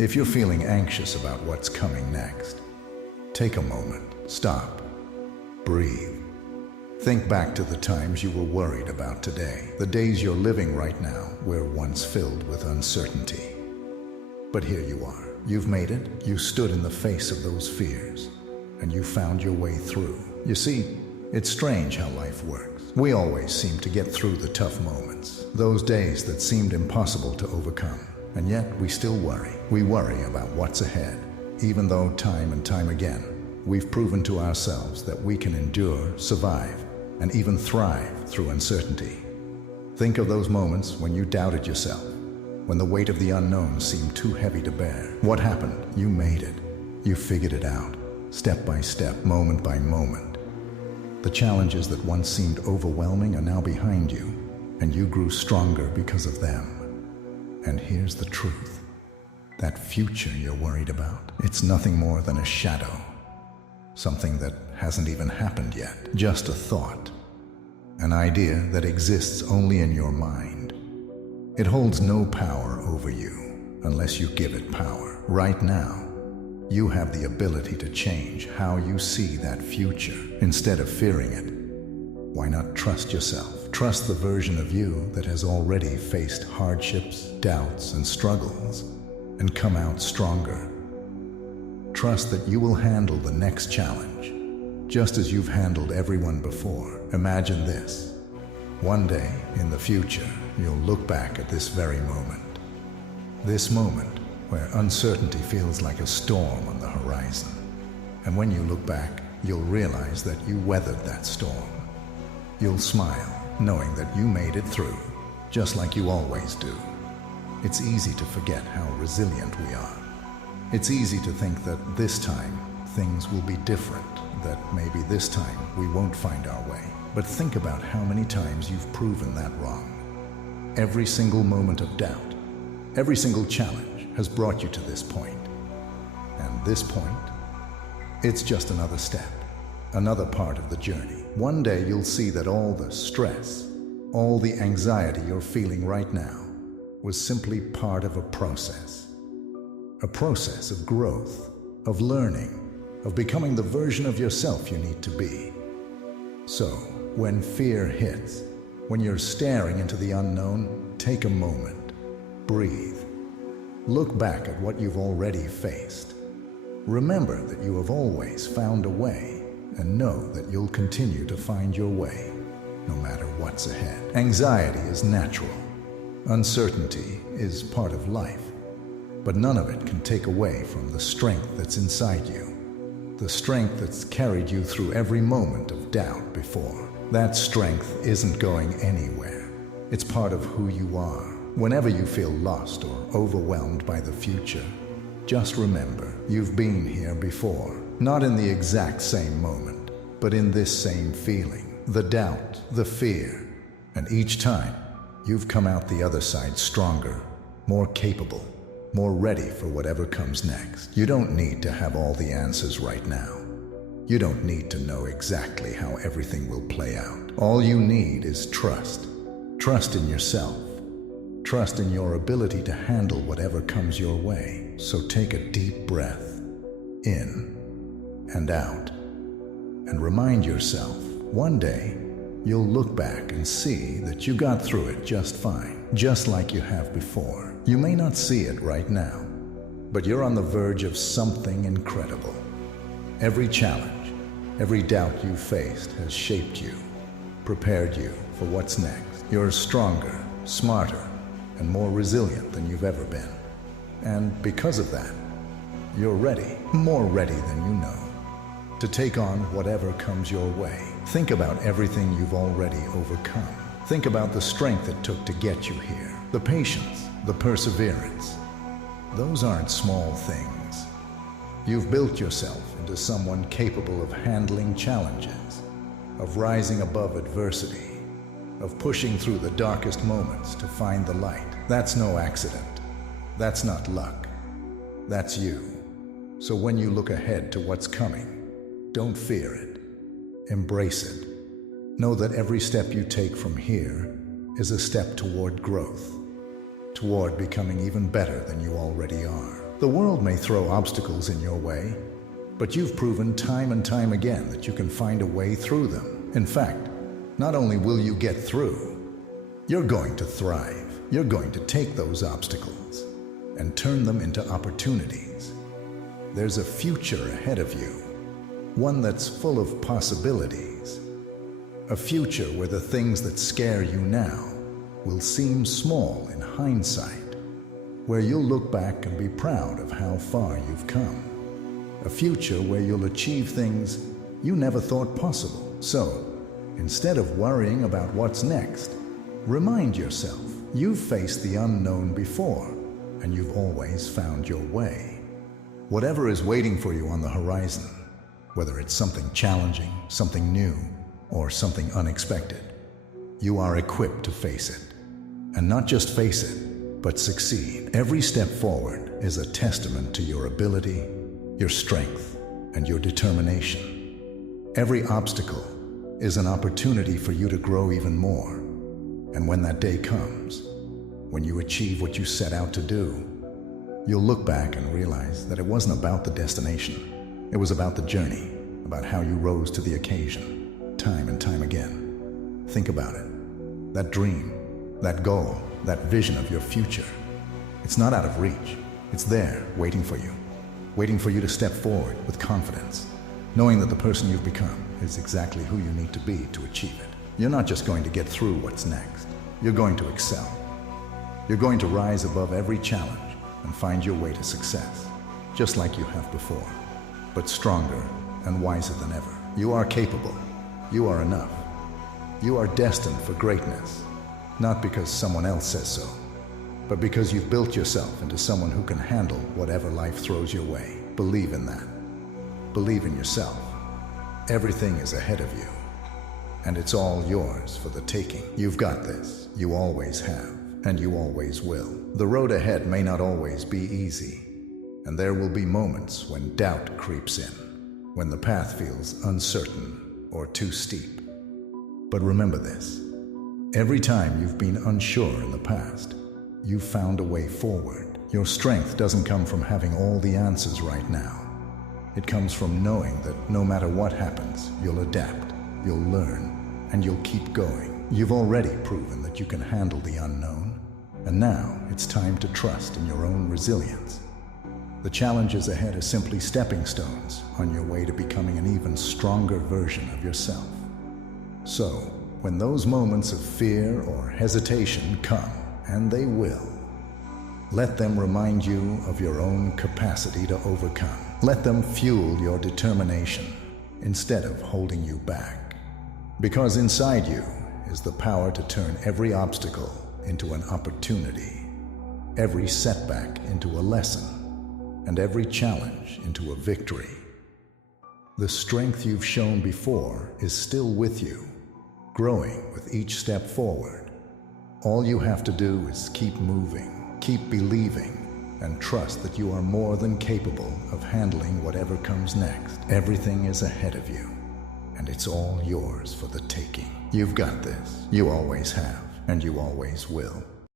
If you're feeling anxious about what's coming next, take a moment, stop, breathe. Think back to the times you were worried about today. The days you're living right now were once filled with uncertainty. But here you are. You've made it. You stood in the face of those fears, and you found your way through. You see, it's strange how life works. We always seem to get through the tough moments, those days that seemed impossible to overcome. And yet we still worry. We worry about what's ahead, even though time and time again, we've proven to ourselves that we can endure, survive, and even thrive through uncertainty. Think of those moments when you doubted yourself, when the weight of the unknown seemed too heavy to bear. What happened? You made it. You figured it out, step by step, moment by moment. The challenges that once seemed overwhelming are now behind you, and you grew stronger because of them. And here's the truth. That future you're worried about, it's nothing more than a shadow. Something that hasn't even happened yet. Just a thought. An idea that exists only in your mind. It holds no power over you unless you give it power. Right now, you have the ability to change how you see that future instead of fearing it. Why not trust yourself? Trust the version of you that has already faced hardships, doubts, and struggles, and come out stronger. Trust that you will handle the next challenge, just as you've handled everyone before. Imagine this. One day, in the future, you'll look back at this very moment. This moment where uncertainty feels like a storm on the horizon. And when you look back, you'll realize that you weathered that storm. You'll smile, knowing that you made it through, just like you always do. It's easy to forget how resilient we are. It's easy to think that this time things will be different, that maybe this time we won't find our way. But think about how many times you've proven that wrong. Every single moment of doubt, every single challenge has brought you to this point. And this point, it's just another step, another part of the journey. One day you'll see that all the stress, all the anxiety you're feeling right now was simply part of a process of growth, of learning, of becoming the version of yourself you need to be. So, when fear hits, when you're staring into the unknown, take a moment, breathe. Look back at what you've already faced. Remember that you have always found a way, and know that you'll continue to find your way, no matter what's ahead. Anxiety is natural. Uncertainty is part of life. But none of it can take away from the strength that's inside you. The strength that's carried you through every moment of doubt before. That strength isn't going anywhere. It's part of who you are. Whenever you feel lost or overwhelmed by the future, just remember, you've been here before. Not in the exact same moment, but in this same feeling. The doubt, the fear. And each time, you've come out the other side stronger, more capable, more ready for whatever comes next. You don't need to have all the answers right now. You don't need to know exactly how everything will play out. All you need is trust. Trust in yourself. Trust in your ability to handle whatever comes your way. So take a deep breath, in and out, and remind yourself, one day, you'll look back and see that you got through it just fine, just like you have before. You may not see it right now, but you're on the verge of something incredible. Every challenge, every doubt you faced has shaped you, prepared you for what's next. You're stronger, smarter, and more resilient than you've ever been. And because of that, you're ready, more ready than you know, to take on whatever comes your way. Think about everything you've already overcome. Think about the strength it took to get you here, the patience, the perseverance. Those aren't small things. You've built yourself into someone capable of handling challenges, of rising above adversity, of pushing through the darkest moments to find the light. That's no accident. That's not luck. That's you. So when you look ahead to what's coming, don't fear it. Embrace it. Know that every step you take from here is a step toward growth, toward becoming even better than you already are. The world may throw obstacles in your way, but you've proven time and time again that you can find a way through them. In fact, not only will you get through, you're going to thrive. You're going to take those obstacles and turn them into opportunities. There's a future ahead of you, one that's full of possibilities. A future where the things that scare you now will seem small in hindsight, where you'll look back and be proud of how far you've come. A future where you'll achieve things you never thought possible. So, instead of worrying about what's next, remind yourself you've faced the unknown before and you've always found your way. Whatever is waiting for you on the horizon, whether it's something challenging, something new, or something unexpected, you are equipped to face it. And not just face it, but succeed. Every step forward is a testament to your ability, your strength, and your determination. Every obstacle is an opportunity for you to grow even more. And when that day comes, when you achieve what you set out to do, you'll look back and realize that it wasn't about the destination. It was about the journey, about how you rose to the occasion, time and time again. Think about it. That dream, that goal, that vision of your future. It's not out of reach. It's there, waiting for you to step forward with confidence, knowing that the person you've become is exactly who you need to be to achieve it. You're not just going to get through what's next. You're going to excel. You're going to rise above every challenge and find your way to success, just like you have before, but stronger and wiser than ever. You are capable. You are enough. You are destined for greatness, not because someone else says so, but because you've built yourself into someone who can handle whatever life throws your way. Believe in that. Believe in yourself. Everything is ahead of you, and it's all yours for the taking. You've got this. You always have, and you always will. The road ahead may not always be easy, and there will be moments when doubt creeps in, when the path feels uncertain or too steep. But remember this. Every time you've been unsure in the past, you've found a way forward. Your strength doesn't come from having all the answers right now. It comes from knowing that no matter what happens, you'll adapt, you'll learn, and you'll keep going. You've already proven that you can handle the unknown, and now it's time to trust in your own resilience. The challenges ahead are simply stepping stones on your way to becoming an even stronger version of yourself. So, when those moments of fear or hesitation come, and they will, let them remind you of your own capacity to overcome. Let them fuel your determination instead of holding you back. Because inside you is the power to turn every obstacle into an opportunity, every setback into a lesson, and every challenge into a victory. The strength you've shown before is still with you, growing with each step forward. All you have to do is keep moving, keep believing, and trust that you are more than capable of handling whatever comes next. Everything is ahead of you, and it's all yours for the taking. You've got this. You always have, and you always will.